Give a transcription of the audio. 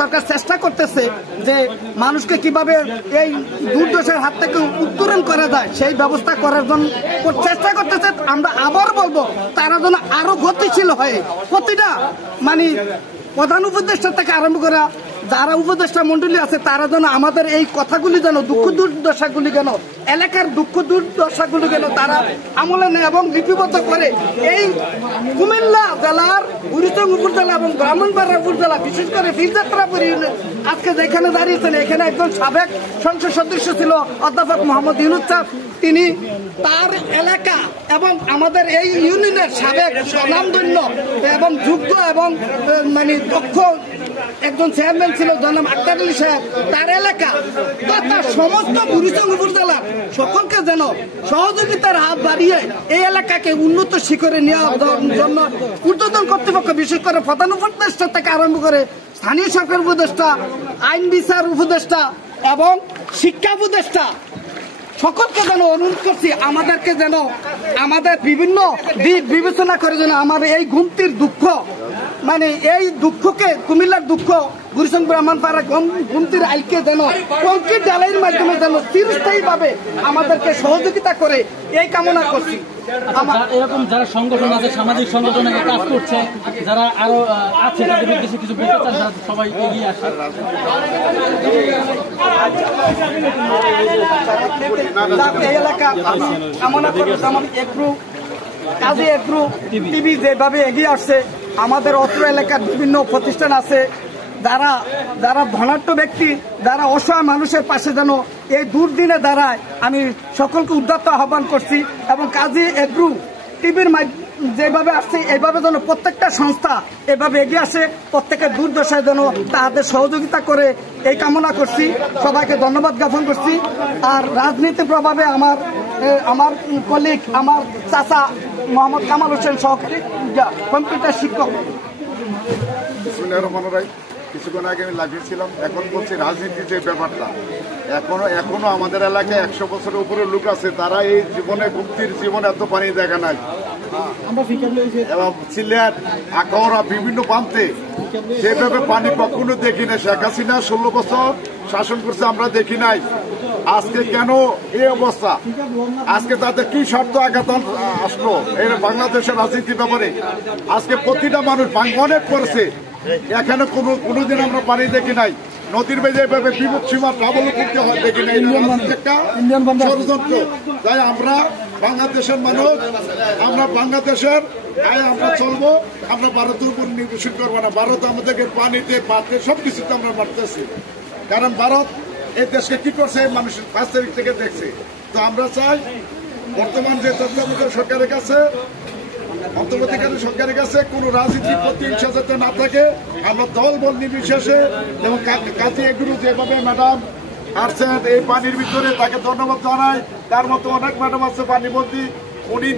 সরকার চেষ্টা করতেছে যে মানুষকে কিভাবে এই দুর্দশার হাত থেকে উত্তরণ করা যায় সেই ব্যবস্থা করার জন্য চেষ্টা করতেছে। আমরা আবার বলবো তারা যেন আরো গতিশীল হয়, প্রতিটা মানে প্রধান উপদেষ্টা থেকে আরম্ভ করা যারা উপদেষ্টা মন্ডলী আছে তারা যেন আমাদের এই কথাগুলি যেন দুঃখ দুর্দশাগুলি যেন এলাকার দুঃখ দুর্দশাগুলি যেন তারা আমলে নেয় এবং লিপিবদ্ধ করে এই কুমিল্লা জেলার বুড়িচং উপজেলা এবং ব্রাহ্মণবাড়িয়া উপজেলা বিশেষ করে বীরযাত্রাপুর আজকে যেখানে দাঁড়িয়েছেন এখানে একজন সাবেক সংসদ সদস্য ছিল অধ্যাপক মোহাম্মদ ইউনুস সাহেব। তিনি তার এলাকা এবং আমাদের এই ইউনিয়নের সাবেক স্বনামধন্য এবং যোগ্য এবং মানে দক্ষ একজন চেয়ারম্যান ছিল জনাব আক্তার আলী সাহেব, তার এলাকা তথা সমস্ত বুড়িচং উপজেলার সকলকে যেন সহযোগিতার হাত বাড়িয়ে এই এলাকাকে উন্নত শিখরে নেওয়ার জন্য ঊর্ধ্বতন কর্তৃপক্ষ বিশেষ করে প্রধান উপদেষ্টা থেকে আরম্ভ করে স্থানীয় সরকার উপদেষ্টা, আইন বিচার উপদেষ্টা এবং শিক্ষা উপদেষ্টা সকলকে যেন অনুরোধ করছি আমাদেরকে যেন আমাদের বিভিন্ন দিক বিবেচনা করে যেন আমার এই ঘুমতির দুঃখ মানে এই দুঃখকে কুমিল্লার দুঃখ বুড়িচং ব্রাহ্মণপাড়া ঘুমতির আইকে যেন কংক্রিট ঢালাইয়ের মাধ্যমে যেন চিরস্থায়ীভাবে আমাদেরকে সহযোগিতা করে এই কামনা করছি। এরকম যারা সংগঠন আছে সামাজিক সংগঠনে কাজ করছে যারা আরো আছে তাদের উদ্দেশ্যে কিছু বলতে চান যারা সবাই এগিয়ে আসে। এই এলাকা কামনা করছি আমার এগ্রু কাজী এগ্রু টিভি যেভাবে এগিয়ে আসছে আমাদের অত্র এলাকার বিভিন্ন প্রতিষ্ঠান আছে যারা যারা ধনাঢ্য ব্যক্তি যারা অসহায় মানুষের পাশে যেন এই দুর্দিনে দাঁড়ায় আমি সকলকে উদ্যত আহ্বান করছি এবং কাজী এগ্রু টিভির যেভাবে আসছে এইভাবে যেন প্রত্যেকটা সংস্থা এভাবে এগিয়ে আসে প্রত্যেকের দুর্দশায় যেন তাদের সহযোগিতা করে এই কামনা করছি। সবাইকে ধন্যবাদ জ্ঞাপন করছি। আর রাজনীতির প্রভাবে আমার কলিগ আমার চাচা মোহাম্মদ কামাল হোসেন সহকারী কম্পিউটার শিক্ষক। কিছুক্ষণ আগে আমি লাইভে ছিলাম, এখন বলছি রাজনীতির যে ব্যাপারটা এখনো আমাদের এলাকায় 100 বছরের উপরে লোক আছে তারা এই জীবনে মুক্তির জীবনে এত পানি দেখা নাই এবং সিলেট আখাউড়া বিভিন্ন প্রান্তে সেভাবে পানি কখনো দেখি না। শেখ হাসিনা 16 বছর শাসন করছে আমরা দেখি নাই। আজকে কেন এই অবস্থা? আজকে তাদের কি শর্ত আঘাত আসলো এই বাংলাদেশের রাজনীতির ব্যাপারে? আজকে প্রতিটা মানুষ অনেক করেছে, এখানে কোনোদিন আমরা পানি দেখি নাই। নদীর বেজে এভাবে বিপদ সীমা ট্রাভেল করতে হয় দেখি নাই। একটা ষড়যন্ত্র। তাই আমরা বাংলাদেশের মানুষ, আমরা বাংলাদেশের আমরা চলবো, আমরা ভারতের উপর নির্ভরশীল করবো না। ভারত আমাদেরকে পানিতে পাতে সবকিছুতে আমরা মারতেছি, কারণ ভারত এই দেশকে কি করছে মানুষের 5 তারিখ থেকে দেখছে। তো আমরা চাই বর্তমান যে তত্ত্বাবধায়ক সরকারের কাছে অন্তর্বর্তীকালীন সরকারের কাছে কোন রাজনীতি প্রতিহিংসা যাতে না থাকে। আমরা দল বল নির্বিশেষে এবং কাজী এগ্রু যেভাবে ম্যাডাম আসছেন এই পানির ভিতরে তাকে ধন্যবাদ জানাই। তার মতো অনেক ম্যাডাম আছে পানিবন্দী, উনি